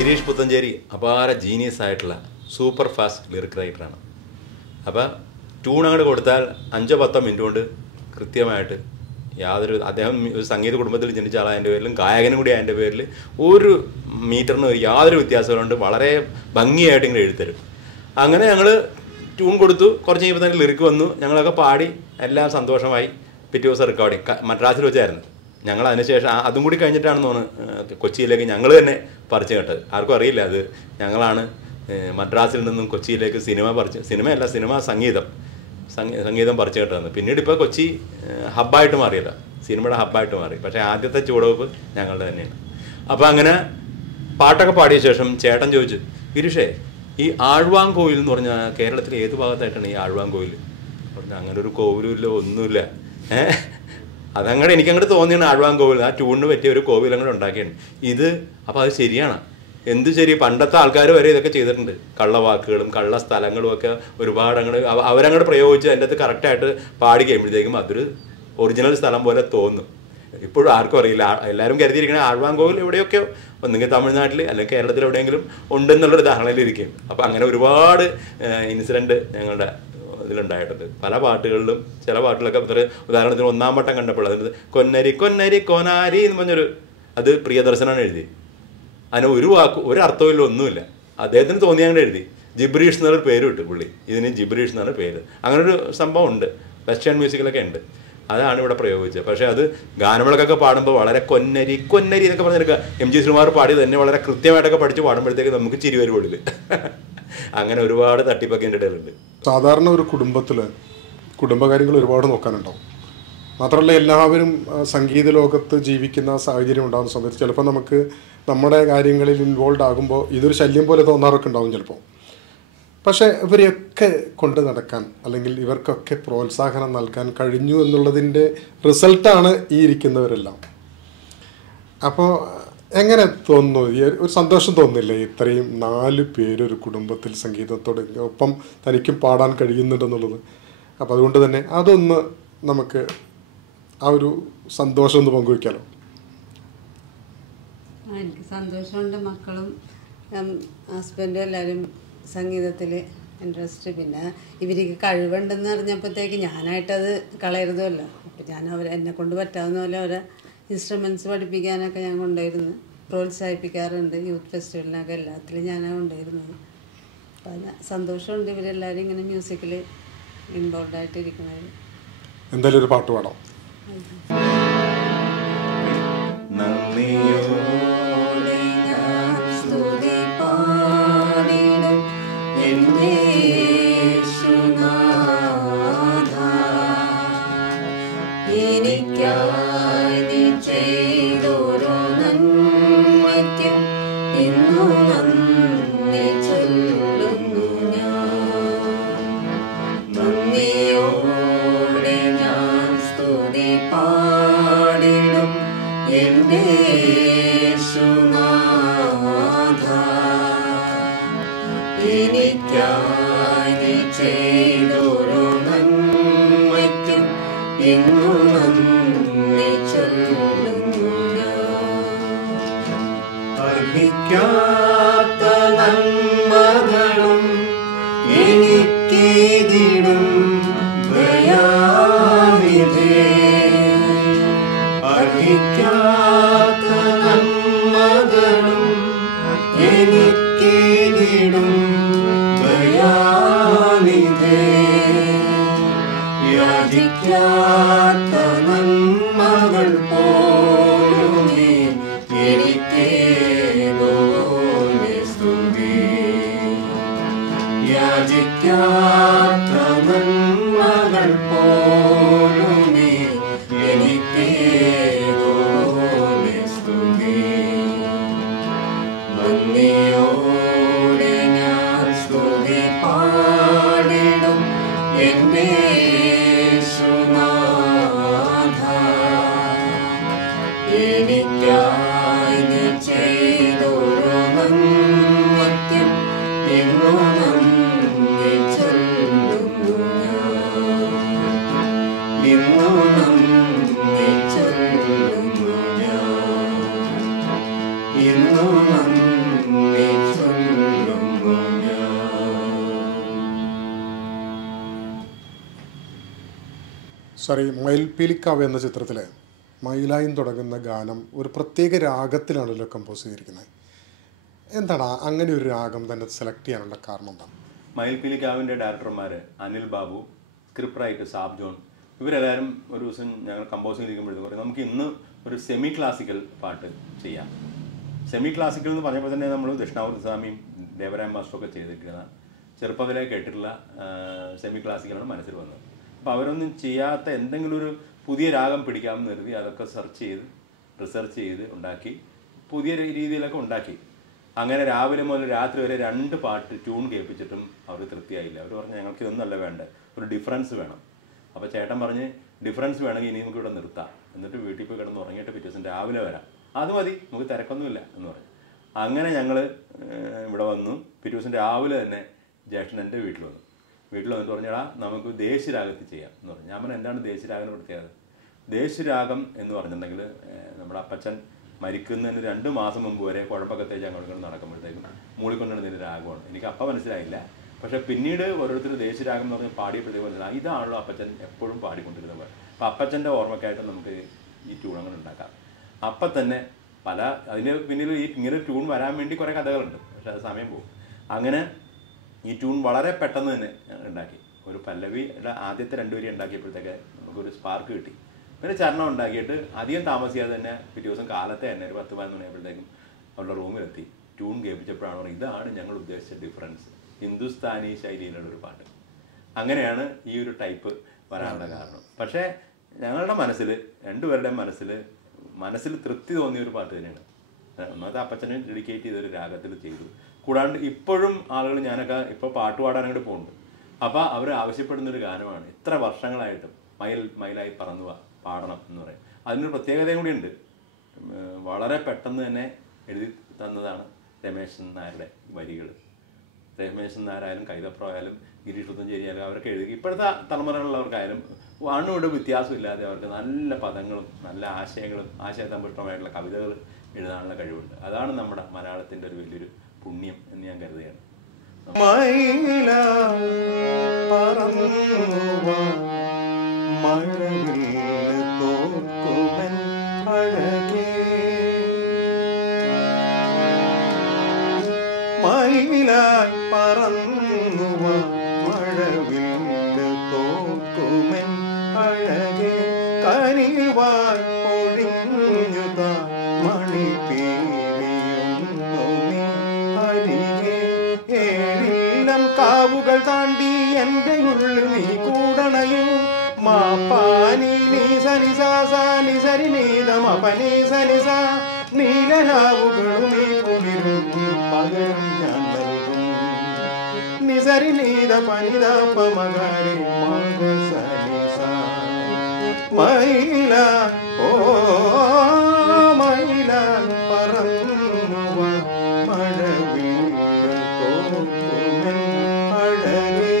ഗിരീഷ് പുത്തഞ്ചേരി അപാര ജീനിയസ് ആയിട്ടുള്ള super fast lyric റൈറ്ററാണ്. അപ്പോൾ ട്യൂൺ അങ്ങോട്ട് കൊടുത്താൽ 5-10 മിനിറ്റ് കൊണ്ട് കൃത്യമായിട്ട് അദ്ദേഹം ഒരു സംഗീത കുടുംബത്തിൽ ജനിച്ച ആളതിൻ്റെ പേരിലും ഗായകനും കൂടി അതിൻ്റെ പേരിൽ ഒരു മീറ്ററിന് യാതൊരു വ്യത്യാസമുണ്ട്, വളരെ ഭംഗിയായിട്ട് ഇങ്ങനെ എഴുതരും. അങ്ങനെ ഞങ്ങൾ ട്യൂൺ കൊടുത്തു. കുറച്ച് കഴിയുമ്പോൾ തന്നെ ലിറിക്ക് വന്നു, ഞങ്ങളൊക്കെ പാടി, എല്ലാം സന്തോഷമായി. പിറ്റേ ദിവസം റെക്കോർഡിങ് മദ്രാസിൽ വെച്ചായിരുന്നു. ഞങ്ങൾ അതിനുശേഷം അതും കൂടി കഴിഞ്ഞിട്ടാണെന്ന് തോന്നുന്നു കൊച്ചിയിലേക്ക് ഞങ്ങൾ തന്നെ പറിച്ചു കേട്ടത്. ആർക്കും അറിയില്ല അത് ഞങ്ങളാണ് മദ്രാസിൽ നിന്നും കൊച്ചിയിലേക്ക് സിനിമ സംഗീതം പറിച്ചു കേട്ടതെന്ന്. പിന്നീട് ഇപ്പോൾ കൊച്ചി ഹബ്ബായിട്ട് മാറിയതാണ്, സിനിമയുടെ ഹബ്ബായിട്ട് മാറി. പക്ഷേ ആദ്യത്തെ ചുവടുവെപ്പ് ഞങ്ങളുടെ തന്നെയാണ്. അപ്പോൾ അങ്ങനെ പാട്ടൊക്കെ പാടിയ ശേഷം ചേട്ടൻ ചോദിച്ചു, ഗിരീഷേ ഈ ആഴ്വാങ്കോയിൽ എന്ന് പറഞ്ഞാൽ കേരളത്തിലെ ഏത് ഭാഗത്തായിട്ടാണ് ഈ ആഴ്വാങ്കോയിൽ? പറഞ്ഞാൽ അങ്ങനെ ഒരു കോവിലും ഇല്ല, ഒന്നുമില്ല. അതങ്ങനെ എനിക്കങ്ങോട്ട് തോന്നിയാണ് ആഴ്വാങ്കോവിൽ, ആ ട്യൂണിന് പറ്റിയ ഒരു കോവിൽ അങ്ങോട്ട് ഉണ്ടാക്കിയാണ് ഇത്. അപ്പോൾ അത് ശരിയാണ്. എന്ത് ശരി, പണ്ടത്തെ ആൾക്കാർ വരെ ഇതൊക്കെ ചെയ്തിട്ടുണ്ട്. കള്ളവാക്കുകളും കള്ള സ്ഥലങ്ങളും ഒക്കെ ഒരുപാട് അവരങ്ങോട്ട് പ്രയോഗിച്ച് അതിൻ്റെ അകത്ത് കറക്റ്റായിട്ട് പാടി കഴിയുമ്പോഴത്തേക്കും അതൊരു ഒറിജിനൽ സ്ഥലം പോലെ തോന്നും. ഇപ്പോഴും ആർക്കും അറിയില്ല. എല്ലാവരും കരുതിയിരിക്കണേ ആഴ്വാങ്കോവിൽ എവിടെയൊക്കെ ഒന്നുകിൽ തമിഴ്നാട്ടിൽ അല്ലെങ്കിൽ കേരളത്തിൽ എവിടെയെങ്കിലും ഉണ്ടെന്നുള്ളൊരു ധാരണയിലിരിക്കും. അപ്പോൾ അങ്ങനെ ഒരുപാട് ഇൻസിഡൻറ്റ് ഞങ്ങളുടെ ഇതിലുണ്ടായിട്ടുണ്ട്. പല പാട്ടുകളിലും ചില പാട്ടുകളൊക്കെ ഉദാഹരണത്തിന് ഒന്നാം വട്ടം കണ്ടപ്പോൾ അതിന് കൊന്നരി കൊന്നരി കൊനാരി എന്ന് പറഞ്ഞൊരു അത് പ്രിയദർശനാണ് എഴുതി. അതിന് ഒരു അർത്ഥമില്ല, ഒന്നുമില്ല. അദ്ദേഹത്തിന് തോന്നിയാണ്ട് എഴുതി. ജിബ്രീഷ് എന്നൊരു പേര് കിട്ടും പുള്ളി, ഇതിന് ജിബ്രീഷ് എന്നാണ് പേര്. അങ്ങനൊരു സംഭവം ഉണ്ട്, വെസ്റ്റേൺ മ്യൂസിക്കിലൊക്കെ ഉണ്ട്. അതാണ് ഇവിടെ പ്രയോഗിച്ചത്. പക്ഷേ അത് ഗാനമേളക്കൊക്കെ പാടുമ്പോൾ വളരെ കൊന്നരി കൊന്നരി എന്നൊക്കെ പറഞ്ഞെടുക്കുക. എം ജി ശ്രീകുമാർ പാടിയത് തന്നെ വളരെ കൃത്യമായിട്ടൊക്കെ പഠിച്ച് പാടുമ്പോഴത്തേക്ക് നമുക്ക് ചിരി വരുവുള്ളിൽ. അങ്ങനെ ഒരുപാട് തട്ടിപ്പൊക്കെ എൻ്റെ ഇടയിലുണ്ട്. സാധാരണ ഒരു കുടുംബത്തിൽ കുടുംബകാര്യങ്ങൾ ഒരുപാട് നോക്കാനുണ്ടാവും. മാത്രമല്ല എല്ലാവരും സംഗീത ലോകത്ത് ജീവിക്കുന്ന സാഹചര്യം ഉണ്ടാകുന്ന സമയത്ത് ചിലപ്പോൾ നമുക്ക് നമ്മുടെ കാര്യങ്ങളിൽ ഇൻവോൾവ് ആകുമ്പോൾ ഇതൊരു ശല്യം പോലെ തോന്നാറൊക്കെ ഉണ്ടാവും ചിലപ്പോൾ. പക്ഷേ ഇവരെയൊക്കെ കൊണ്ട് നടക്കാൻ അല്ലെങ്കിൽ ഇവർക്കൊക്കെ പ്രോത്സാഹനം നൽകാൻ കഴിഞ്ഞു എന്നുള്ളതിൻ്റെ റിസൾട്ടാണ് ഈ ഇരിക്കുന്നവരെല്ലാം. അപ്പോൾ എങ്ങനെ തോന്നുന്നു? ഒരു സന്തോഷം തോന്നുന്നില്ലേ ഇത്രയും 4 പേര് ഒരു കുടുംബത്തിൽ സംഗീതത്തോട് ഒപ്പം തനിക്കും പാടാൻ കഴിയുന്നുണ്ടെന്നുള്ളത്? അപ്പോൾ അതുകൊണ്ട് തന്നെ അതൊന്ന് നമുക്ക് ആ ഒരു സന്തോഷം ഒന്ന് പങ്കുവയ്ക്കാലോ. എനിക്ക് സന്തോഷമുണ്ട്. മക്കളും ഹസ്ബൻഡും എല്ലാവരും സംഗീതത്തിൽ ഇൻട്രസ്റ്റ്. പിന്നെ ഇവർക്ക് കഴിവുണ്ടെന്ന് അറിഞ്ഞപ്പോഴത്തേക്ക് ഞാനായിട്ടത് കളയരുതല്ലോ. അപ്പം ഞാൻ എന്നെ കൊണ്ട് പറ്റാവുന്ന പോലെ അവരെ ഇൻസ്ട്രുമെൻറ്റ്സ് പഠിപ്പിക്കാനൊക്കെ ഞാൻ കൊണ്ടുവരുന്നു, പ്രോത്സാഹിപ്പിക്കാറുണ്ട്. യൂത്ത് ഫെസ്റ്റിവലിനൊക്കെ എല്ലാത്തിലും ഞാനാണ് കൊണ്ടുവരുന്നത്. അപ്പം അത് സന്തോഷമുണ്ട് ഇവരെല്ലാവരും ഇങ്ങനെ മ്യൂസിക്കിൽ ഇൻവോൾവ് ആയിട്ടിരിക്കുന്നത്. എന്തായാലും ഒരു പാട്ട് പാടാം. ഇന്നു സോറി, മയിൽപ്പീലിക്കാവ് എന്ന ചിത്രത്തിലെ മയിലായും തുടങ്ങുന്ന ഗാനം ഒരു പ്രത്യേക രാഗത്തിലാണല്ലോ കമ്പോസ് ചെയ്തിരിക്കുന്നത്. എന്താണ് അങ്ങനെ ഒരു രാഗം തന്നെ സെലക്ട് ചെയ്യാനുള്ള കാരണം എന്താണ്? മയിൽപ്പീലിക്കാവിൻ്റെ ഡയറക്ടർമാർ അനിൽ ബാബു, സ്ക്രിപ്റ്റ് റൈറ്റർ സാബ് ജോൺ, ഇവരെല്ലാവരും ഒരു ദിവസം ഞങ്ങൾ കമ്പോസിങ് ഇരിക്കുമ്പോഴത്തേക്കും പറയും നമുക്ക് ഇന്ന് ഒരു സെമി ക്ലാസിക്കൽ പാട്ട് ചെയ്യാം. സെമി ക്ലാസിക്കൽ എന്ന് പറഞ്ഞപ്പോൾ തന്നെ നമ്മൾ ദക്ഷിണാമൂർത്തി സ്വാമിയും ദേവരായ മാസ്റ്ററൊക്കെ ചെയ്തിരിക്കുന്ന ചെറുപ്പത്തിലേ കേട്ടിട്ടുള്ള സെമി ക്ലാസിക്കലാണ് മനസ്സിൽ വന്നത്. അപ്പോൾ അവരൊന്നും ചെയ്യാത്ത എന്തെങ്കിലും ഒരു പുതിയ രാഗം പിടിക്കാമെന്ന് കരുതി അതൊക്കെ റിസർച്ച് ചെയ്ത് ഉണ്ടാക്കി പുതിയ രീതിയിലൊക്കെ ഉണ്ടാക്കി. അങ്ങനെ രാവിലെ മുതൽ രാത്രി വരെ 2 പാട്ട് ട്യൂൺ കേൾപ്പിച്ചിട്ടും അവർ തൃപ്തിയായില്ല. അവർ പറഞ്ഞു ഞങ്ങൾക്ക് ഇതൊന്നല്ല വേണ്ട, ഒരു ഡിഫറൻസ് വേണം. അപ്പോൾ ചേട്ടൻ പറഞ്ഞ് ഡിഫറൻസ് വേണമെങ്കിൽ ഇനി നമുക്ക് ഇവിടെ നിർത്താം, എന്നിട്ട് വീട്ടിൽ പോയി കിടന്ന് ഉറങ്ങിയിട്ട് പിറ്റേ ദിവസം രാവിലെ വരാം, അത് മതി, നമുക്ക് തിരക്കൊന്നുമില്ല എന്ന് പറഞ്ഞു. അങ്ങനെ ഞങ്ങൾ ഇവിടെ വന്നു. പിറ്റേ ദിവസം രാവിലെ തന്നെ ജ്യേഷ്ഠൻ എൻ്റെ വീട്ടിൽ വന്നിട്ട് പറഞ്ഞാൽ നമുക്ക് ദേശീയരാഗത്തിൽ ചെയ്യാം എന്ന് പറഞ്ഞു. ഞാൻ പറഞ്ഞു എന്താണ് ദേശീയരാഗം പ്രത്യേകത? ദേശീയരാഗം എന്ന് പറഞ്ഞിട്ടുണ്ടെങ്കിൽ നമ്മുടെ അപ്പച്ചൻ മരിക്കുന്നതിന് 2 മാസം മുമ്പ് വരെ കുഴമ്പൊക്കെ തേച്ച് അങ്ങോട്ട് നടക്കുമ്പോഴത്തേക്കും മൂളിക്കൊണ്ടിരുന്നതിൻ്റെ രാഗമാണ്. എനിക്ക് അപ്പം മനസ്സിലായില്ല. പക്ഷേ പിന്നീട് ഓരോരുത്തർ ദേശീയരാഗം എന്ന് പറഞ്ഞ് പാടിയപ്പോഴത്തേക്ക് മനസ്സിലായി ഇതാണല്ലോ അപ്പച്ചൻ എപ്പോഴും പാടിക്കൊണ്ടിരുന്നത്. അപ്പോൾ അപ്പച്ചൻ്റെ ഓർമ്മയ്ക്കായിട്ട് നമുക്ക് ഈ ട്യൂണങ്ങൾ ഉണ്ടാക്കാം. അപ്പം തന്നെ അതിന് പിന്നിൽ ഇങ്ങനെ ട്യൂൺ വരാൻ വേണ്ടി കുറേ കഥകളുണ്ട്, പക്ഷെ അത് സമയം പോകും. അങ്ങനെ ഈ ട്യൂൺ വളരെ പെട്ടെന്ന് തന്നെ ഉണ്ടാക്കി. ഒരു പല്ലവിയുടെ ആദ്യത്തെ 2 വരി ഉണ്ടാക്കിയപ്പോഴത്തേക്ക് നമുക്കൊരു സ്പാർക്ക് കിട്ടി. പിന്നെ ചരണം ഉണ്ടാക്കിയിട്ട് അധികം താമസിയാതെ തന്നെ പിറ്റേ ദിവസം കാലത്തെ തന്നെ ഒരു 10-11 മണിയായപ്പോഴത്തേക്കും അവരുടെ റൂമിലെത്തി ട്യൂൺ കേൾപ്പിച്ചപ്പോഴാണ് പറഞ്ഞത് ഇതാണ് ഞങ്ങൾ ഉദ്ദേശിച്ച ഡിഫറൻസ്, ഹിന്ദുസ്ഥാനി ശൈലിയിലുള്ളൊരു പാട്ട്. അങ്ങനെയാണ് ഈ ഒരു ടൈപ്പ് വരാനുള്ള കാരണം. പക്ഷേ ഞങ്ങളുടെ മനസ്സിൽ, 2 പേരുടെയും മനസ്സിൽ തൃപ്തി തോന്നിയ ഒരു പാട്ട് തന്നെയാണ്. ഒന്നാമത്തെ അപ്പച്ചനെ ഡെഡിക്കേറ്റ് ചെയ്തൊരു രാഗത്തിൽ ചെയ്തു. കൂടാണ്ട് ഇപ്പോഴും ആളുകൾ, ഞാനൊക്കെ ഇപ്പോൾ പാട്ട് പാടാനായിട്ട് പോകുന്നുണ്ട്, അപ്പോൾ അവർ ആവശ്യപ്പെടുന്നൊരു ഗാനമാണ്. ഇത്ര വർഷങ്ങളായിട്ടും മയിലായി പറന്നു പാടണം എന്ന് പറയും. അതിനൊരു പ്രത്യേകതയും കൂടിയുണ്ട്. വളരെ പെട്ടെന്ന് തന്നെ എഴുതി തന്നതാണ് രമേശൻ നായരുടെ വരികൾ. രമേശൻ നായരായാലും കൈതപ്രം ആയാലും ഗിരീഷ് പുത്തഞ്ചേരി ആയാലും അവരൊക്കെ എഴുതി. ഇപ്പോഴത്തെ തലമുറകളിലുള്ളവർക്കായാലും വാണോട് വ്യത്യാസമില്ലാതെ അവർക്ക് നല്ല പദങ്ങളും നല്ല ആശയസമ്പുഷ്ടമായിട്ടുള്ള കവിതകൾ എഴുതാനുള്ള കഴിവുണ്ട്. അതാണ് നമ്മുടെ മലയാളത്തിൻ്റെ ഒരു വലിയൊരു പുണ്യം എന്ന് ഞാൻ കരുതുകയാണ്. മയിലായി പറന്നുവ മഴവില്ല് തോക്കുമെൻ അഴകേ, കനിവായി ഒഴിഞ്ഞുത മണിപ്പീലിയൊന്നുമേ അരികെ. ഏഴിലം കാവുകൾ താണ്ടി എൻ്റെ ഉള്ളിൽ നീ കൂടണയും മാപ്പാനി നീ സനി സാനി സരി നീതമ പനി സനി സ നീലരാവുകളും നീ കുളിരും പകരം ഞാൻ നൽകും നിസരി നീത പനിത പമകാരി മക സനി സ. മയില ഓ മയില പറന്നുവ മഴവില്ല് തോക്കുമെൻ അഴകേ.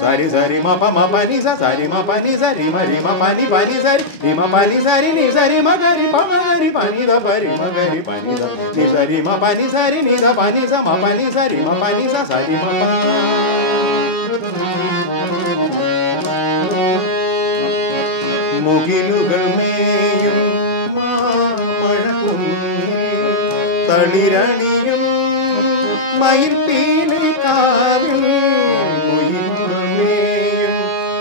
సరి సరి మ ప మ పని స సరి మ పని సరి మ రి మ పని పని సరి రి మ పని సరి ని సరి మ గరి ప మ గరి పని ద పరి మ గరి పని ద ని సరి మ పని సరి ని ద పని స మ పని సరి మ పని స సరి మ ప. മുകിലുകൾ മേയും മാമഴകുന്നിൽ തളിരണിയും മയിൽപ്പീലിക്കാവിൽ. മുകിലുകൾ മേയും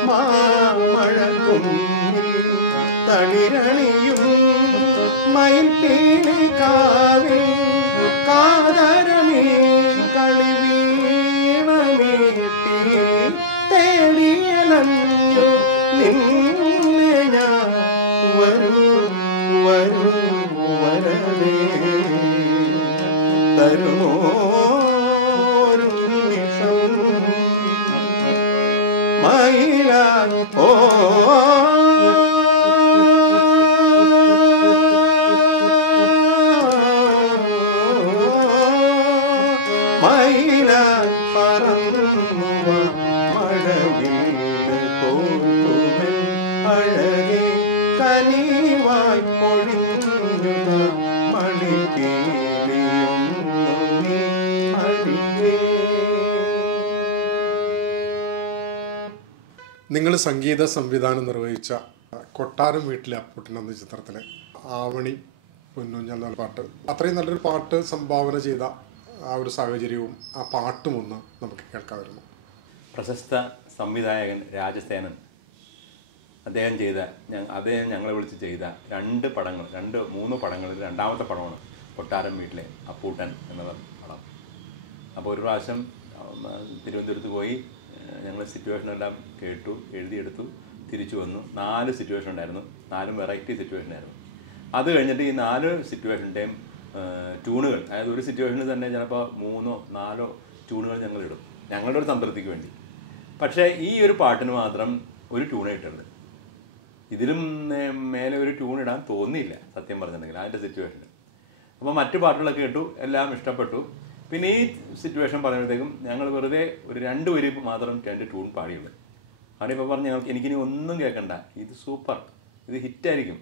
മാമഴകുന്നിൽ തളിരണിയും മയിൽപ്പീലിക്കാവിൽ. കാതരമേ കളിവീണമീട്ടി തേടിയലഞ്ഞു നിന്നെ ഞാൻ വരൂ വരൂ വരവേ. തരുമോ ഒരു നിമിഷം മയിലായി ഓ മയിലായി പറന്നുവ മഴവില്ല് തോക്കുമെൻ അഴകേ, കനിവായി പൊഴിഞ്ഞ നിങ്ങൾ സംഗീത സംവിധാനം നിർവഹിച്ച കൊട്ടാരം വീട്ടിലെ അപ്പൂട്ടൻ എന്ന ചിത്രത്തിലെ ആവണി പൊന്നൂഞ്ഞാൽ എന്ന പാട്ട്, അത്രയും നല്ലൊരു പാട്ട് സംഭാവന ചെയ്ത ആ ഒരു സാഹചര്യവും ആ പാട്ടും ഒന്ന് നമുക്ക് കേൾക്കാമായിരുന്നു. പ്രശസ്ത സംവിധായകൻ രാജസേനൻ അദ്ദേഹം ഞങ്ങളെ വിളിച്ച് ചെയ്ത 2 പടങ്ങളിൽ രണ്ടാമത്തെ പടമാണ് കൊട്ടാരം വീട്ടിലെ അപ്പൂട്ടൻ എന്ന പടം. അപ്പോൾ ഒരു പ്രാവശ്യം തിരുവനന്തപുരത്ത് പോയി ഞങ്ങൾ സിറ്റുവേഷനെല്ലാം കേട്ടു, എഴുതിയെടുത്തു, തിരിച്ചു വന്നു. 4 സിറ്റുവേഷൻ ഉണ്ടായിരുന്നു, 4 വെറൈറ്റി സിറ്റുവേഷൻ ആയിരുന്നു. അത് കഴിഞ്ഞിട്ട് ഈ 4 സിറ്റുവേഷൻ്റെയും ട്യൂണുകൾ, അതായത് ഒരു സിറ്റുവേഷനിൽ തന്നെ ചിലപ്പോൾ 3 or 4 ട്യൂണുകൾ ഞങ്ങളിടും ഞങ്ങളുടെ ഒരു സംതൃപ്തിക്ക് വേണ്ടി. പക്ഷേ ഈ ഒരു പാട്ടിന് മാത്രം ഒരു ട്യൂണേ ഇട്ടുള്ളത്. ഇതിലും മേലെ ഒരു ട്യൂൺ ഇടാൻ തോന്നിയില്ല സത്യം പറഞ്ഞിട്ടുണ്ടെങ്കിൽ അതിൻ്റെ സിറ്റുവേഷന്. അപ്പോൾ മറ്റു പാട്ടുകളൊക്കെ കേട്ടു, എല്ലാം ഇഷ്ടപ്പെട്ടു. പിന്നെ ഈ സിറ്റുവേഷൻ പറയുമ്പോഴത്തേക്കും ഞങ്ങൾ വെറുതെ ഒരു 2 വരി മാത്രം 2 ട്യൂൺ പാടിയുള്ളൂ. അവിടെ പറഞ്ഞ് എനിക്കിനി ഒന്നും കേൾക്കണ്ട, ഇത് സൂപ്പർ, ഇത് ഹിറ്റായിരിക്കും.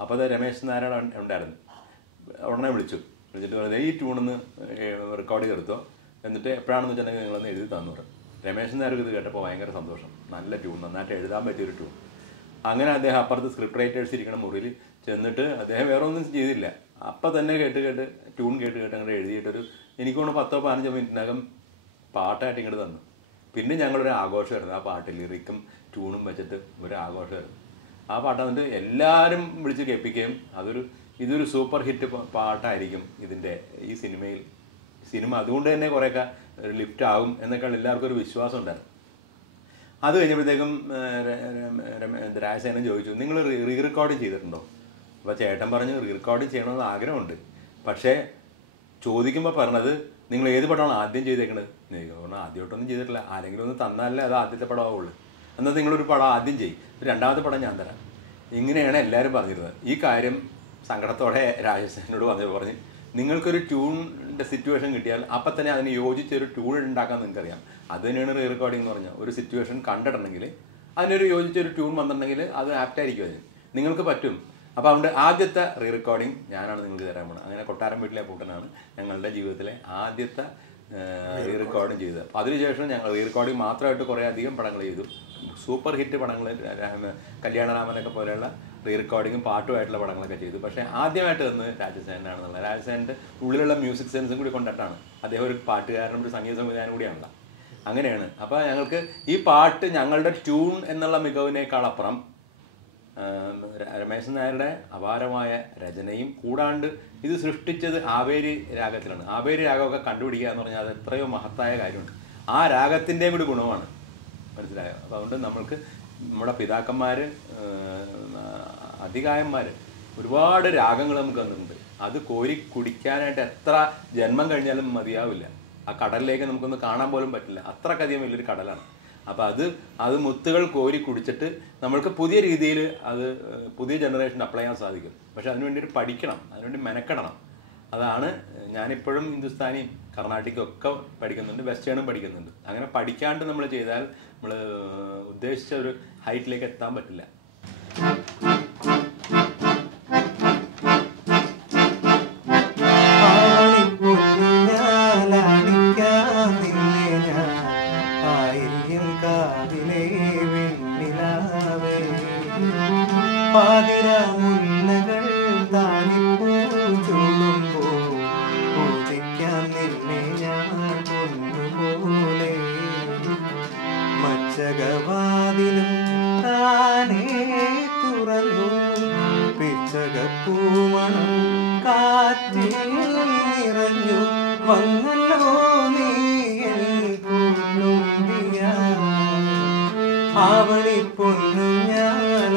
അപ്പോൾ അത് രമേശ് നാരായണൻ ഉണ്ടായിരുന്നു. ഉടനെ വിളിച്ചിട്ട് വെറുതെ ഈ ട്യൂണൊന്ന് റെക്കോർഡ് ചെയ്തെടുത്തോ, എന്നിട്ട് എപ്പോഴാണെന്ന് വെച്ചിട്ടുണ്ടെങ്കിൽ നിങ്ങളൊന്ന് എഴുതി തന്നു പറയും. രമേശ് നായർക്ക് ഇത് കേട്ടപ്പോൾ ഭയങ്കര സന്തോഷം. നല്ല ട്യൂൺ, നന്നായിട്ട് എഴുതാൻ പറ്റിയൊരു ട്യൂൺ. അങ്ങനെ അദ്ദേഹം അപ്പുറത്ത് സ്ക്രിപ്റ്റ് റൈറ്റേഴ്സ് ഇരിക്കണം മുറിയിൽ ചെന്നിട്ട് അദ്ദേഹം വേറെ ഒന്നും ചെയ്തില്ല. അപ്പം തന്നെ ട്യൂൺ കേട്ട് അങ്ങനെ എഴുതിയിട്ടൊരു എനിക്കൊന്ന് 10-15 മിനിറ്റിനകം പാട്ടായിട്ട് ഇങ്ങോട്ട് തന്നു. പിന്നെ ഞങ്ങളൊരു ആഘോഷമായിരുന്നു ആ പാട്ട്, ലിറിക്കും ട്യൂണും വെച്ചിട്ട് ഒരു ആഘോഷമായിരുന്നു ആ പാട്ട്. എന്നിട്ട് എല്ലാവരും വിളിച്ച് കേൾപ്പിക്കുകയും ഇതൊരു സൂപ്പർ ഹിറ്റ് പാട്ടായിരിക്കും ഈ സിനിമ അതുകൊണ്ട് തന്നെ കുറേയൊക്കെ ലിഫ്റ്റ് ആകും എന്നൊക്കെ എല്ലാവർക്കും ഒരു വിശ്വാസം ഉണ്ടായിരുന്നു. അത് കഴിഞ്ഞപ്പോഴത്തേക്കും രാജസേനൻ ചോദിച്ചു, നിങ്ങൾ റീ റെക്കോർഡിങ് ചെയ്തിട്ടുണ്ടോ? അപ്പോൾ ചേട്ടൻ പറഞ്ഞു റീ റെക്കോർഡിങ് ചെയ്യണമെന്ന് ആഗ്രഹമുണ്ട്, പക്ഷേ ചോദിക്കുമ്പോൾ പറഞ്ഞത് നിങ്ങൾ ഏത് പടമാണ് ആദ്യം ചെയ്തേക്കണത്? പറഞ്ഞാൽ ആദ്യമായിട്ടൊന്നും ചെയ്തിട്ടില്ല, ആരെങ്കിലും ഒന്ന് തന്നാലേ അത് ആദ്യത്തെ പടമാവുള്ളൂ. എന്നാൽ നിങ്ങളൊരു പടം ആദ്യം ചെയ്യും, 2ാമത്തെ പടം ഞാൻ തരാം. ഇങ്ങനെയാണ് എല്ലാവരും പറഞ്ഞിരുന്നത്. ഈ കാര്യം സങ്കടത്തോടെ രാജസേനോട് പറഞ്ഞ് നിങ്ങൾക്കൊരു ട്യൂണിൻ്റെ സിറ്റുവേഷൻ കിട്ടിയാൽ അപ്പം തന്നെ അതിന് യോജിച്ചൊരു ട്യൂൺ ഉണ്ടാക്കാൻ നിങ്ങൾക്കറിയാം. അത് തന്നെയാണ് റീ റെക്കോർഡിംഗ് എന്ന് പറഞ്ഞാൽ. ഒരു സിറ്റുവേഷൻ കണ്ടിട്ടുണ്ടെങ്കിൽ അതിനൊരു യോജിച്ചൊരു ട്യൂൺ വന്നിട്ടുണ്ടെങ്കിൽ അത് ആപ്റ്റായിരിക്കും, അതിന് നിങ്ങൾക്ക് പറ്റും. അപ്പോൾ അതുകൊണ്ട് ആദ്യത്തെ റീ റെക്കോർഡിങ് ഞാനാണ് നിങ്ങൾക്ക് തരാൻ പോകുന്നത്. അങ്ങനെ കൊട്ടാരം വീട്ടിലെ അപ്പൂട്ടനാണ് ഞങ്ങളുടെ ജീവിതത്തിലെ ആദ്യത്തെ റീ റെക്കോർഡിങ് ചെയ്തത്. അതിനുശേഷം ഞങ്ങൾ റീ റെക്കോർഡിങ് മാത്രമായിട്ട് കുറേ അധികം പടങ്ങൾ ചെയ്തു. സൂപ്പർ ഹിറ്റ് പടങ്ങൾ, കല്യാണരാമനൊക്കെ പോലെയുള്ള റീ റെക്കോർഡിങ്ങും പാട്ടുമായിട്ടുള്ള പടങ്ങളൊക്കെ ചെയ്തു. പക്ഷേ ആദ്യമായിട്ട് വന്ന് രാജസേനാണെന്നുള്ളത്. രാജസേനൻ്റെ ഉള്ളിലുള്ള മ്യൂസിക് സെൻസും കൂടി കൊണ്ടിട്ടാണ്. അദ്ദേഹം ഒരു പാട്ടുകാരനും ഒരു സംഗീത സംവിധാനം കൂടിയാണല്ലോ. അങ്ങനെയാണ്. അപ്പോൾ ഞങ്ങൾക്ക് ഈ പാട്ട് ഞങ്ങളുടെ ട്യൂൺ എന്നുള്ള മികവിനേക്കാളപ്പുറം രമേശൻ നായരുടെ അപാരമായ രചനയും കൂടാണ്ട് ഇത് സൃഷ്ടിച്ചത് ആവേരി രാഗത്തിലാണ്. ആവേരി രാഗമൊക്കെ കണ്ടുപിടിക്കുക എന്ന് പറഞ്ഞാൽ അത് എത്രയോ മഹത്തായ കാര്യമുണ്ട്. ആ രാഗത്തിൻ്റെയും കൂടി ഗുണമാണ്, മനസ്സിലായോ? അപ്പോൾ അതുകൊണ്ട് നമ്മൾക്ക് നമ്മുടെ പിതാക്കന്മാർ, അധികായന്മാർ ഒരുപാട് രാഗങ്ങൾ നമുക്ക് തന്നിട്ടുണ്ട്. അത് കോരി കുടിക്കാനായിട്ട് എത്ര ജന്മം കഴിഞ്ഞാലും മതിയാവില്ല. ആ കടലിലേക്ക് നമുക്കൊന്ന് കാണാൻ പോലും പറ്റില്ല, അത്രക്കധികം വലിയൊരു കടലാണ്. അപ്പോൾ അത് മുത്തുകൾ കോരി കുടിച്ചിട്ട് നമ്മൾക്ക് പുതിയ രീതിയിൽ അത് പുതിയ ജനറേഷൻ അപ്ലൈ ചെയ്യാൻ സാധിക്കും. പക്ഷെ അതിനുവേണ്ടി പഠിക്കണം, അതിനുവേണ്ടി മെനക്കെടണം. അതാണ് ഞാനിപ്പോഴും ഹിന്ദുസ്ഥാനിയും കർണാട്ടിക്കും ഒക്കെ പഠിക്കുന്നുണ്ട്, വെസ്റ്റേണും പഠിക്കുന്നുണ്ട്. അങ്ങനെ പഠിക്കാണ്ട് നമ്മൾ ചെയ്താൽ നമ്മൾ ഉദ്ദേശിച്ച ഒരു ഹൈറ്റിലേക്ക് എത്താൻ പറ്റില്ല. മച്ചകവാതിലും താനേ തുറന്നു പിച്ചകപ്പൂമണം കാറ്റിൽ നിറഞ്ഞു വന്നല്ലോ നീ ആവണി പൊന്നു ഞാല